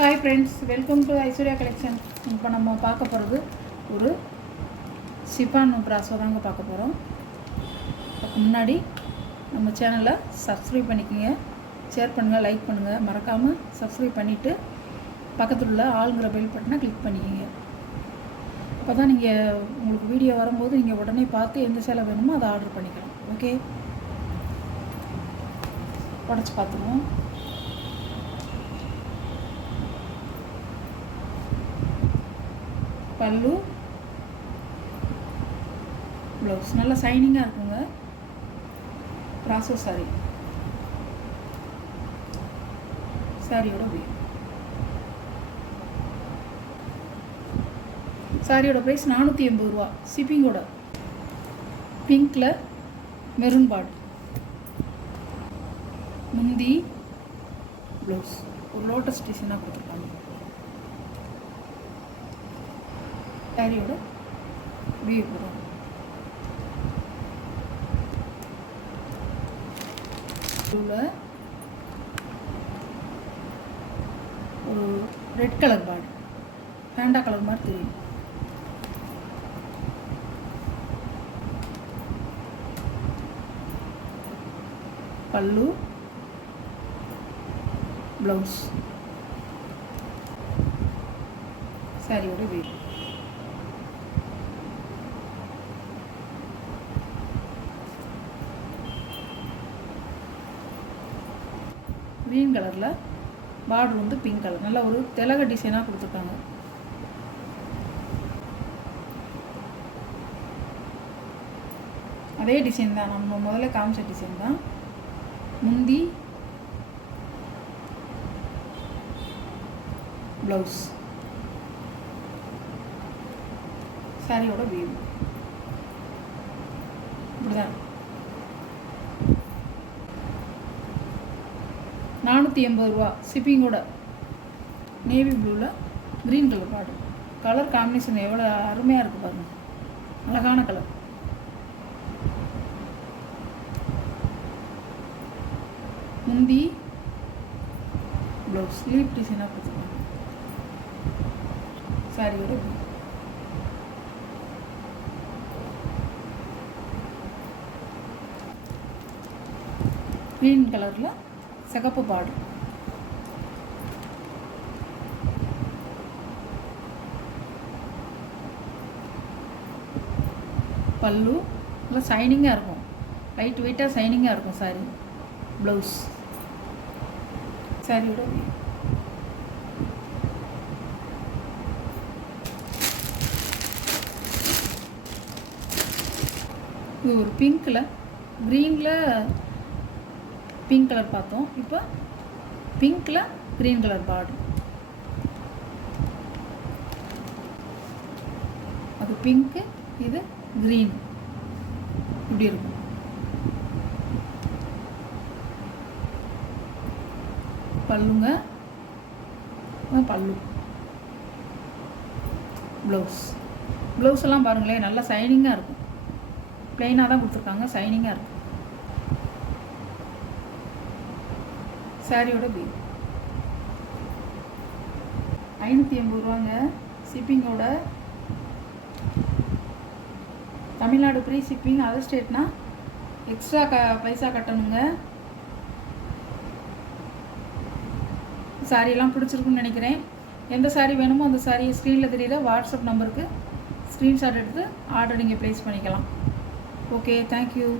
Hi friends, welcome to Aishwarya collection. இப்போ நம்ம பார்க்க போகிறது ஒரு ஷிஃபான் ப்ராஸோ தாங்க பார்க்க போகிறோம். அதுக்கு முன்னாடி நம்ம சேனலை சப்ஸ்கிரைப் பண்ணிக்கோங்க, ஷேர் பண்ணுங்கள், லைக் பண்ணுங்கள். மறக்காமல் சப்ஸ்கிரைப் பண்ணிவிட்டு பக்கத்தில் உள்ள ஆளுங்கிற பெல் பட்டனை கிளிக் பண்ணிக்கோங்க. அப்போ தான் நீங்கள் உங்களுக்கு வீடியோ வரும்போது நீங்கள் உடனே பார்த்து எந்த சேலை வேணுமோ அதை ஆர்டர் பண்ணிக்கலாம். ஓகே, உடச்சி பார்த்துருவோம். பல்லு, ப்ளவுஸ் நல்லா சைனிங்காக இருக்குங்க. ப்ராசோ சாரி, சாரியோட வியூ. சாரியோட ப்ரைஸ் 480 ரூபா. ஷிப்பிங்கோட. பிங்க்கில் மெரூன் பார்டர், முந்தி, ப்ளவுஸ் ஒரு லோட்டஸ் டிசைனாக கொடுத்துருக்காங்க. சாரியோட வியூ போடுறோம். ஒரு ரெட் கலர் பார்டர், பேண்டா கலர் மாதிரி தெரியும். பல்லு, ப்ளவுஸ், சாரியோட வியூ. க்ரீன் கலரில் பார்டர் வந்து பிங்க் கலர், நல்லா ஒரு திலக டிசைனாக கொடுத்துருக்காங்க. அதே டிசைன் தான், நம்ம முதல்ல காமிச்ச டிசைன் தான். முந்தி, ப்ளவுஸ், சாரியோட வியூ இப்படிதான். 480 ரூபா. ஷிப்பிங்கோட. நேவி ப்ளூவில் green colour border. Colour combination எவ்வளோ அருமையாக இருக்குது பாருங்கள், அழகான கலர். முந்தி, ப்ளவுஸ் லீப் டிசைனாக கொடுத்துருக்காங்க. சாரியோட க்ரீன் கலரில் சிகப்பு பார்டர். பல்லு நல்லா சைனிங்காக இருக்கும், லைட் வெயிட்டாக சைனிங்காக இருக்கும் சாரி. ப்ளவுஸ், சாரியோட இது ஒரு பிங்க்கில், க்ரீனில் பிங்க் கலர் பார்த்தோம். இப்போ பிங்க்கில் க்ரீன் கலர் பார்டர். அது பிங்க்கு, இது க்ரீன். இப்படி இருக்கும். பல்லுங்க, பல்லு, ப்ளவுஸ். ப்ளவுஸ் எல்லாம் பாருங்களேன், நல்லா சைனிங்காக இருக்கும். ப்ளெயினாக தான் கொடுத்துருக்காங்க, சைனிங்காக இருக்கும். சாரியோட பில் 580 ரூபாங்க. ஷிப்பிங்கோட. Tamil Nadu free shipping. அதர் ஸ்டேட்னா எக்ஸ்ட்ரா பைசா கட்டணுங்க. சாரியெல்லாம் பிடிச்சிருக்குன்னு நினைக்கிறேன். எந்த சாரீ வேணுமோ அந்த சாரியை ஸ்க்ரீனில் தெரியல வாட்ஸ்அப் நம்பருக்கு ஸ்க்ரீன்ஷாட் எடுத்து ஆர்டர் நீங்கள் ப்ளேஸ் பண்ணிக்கலாம். Okay, thank you.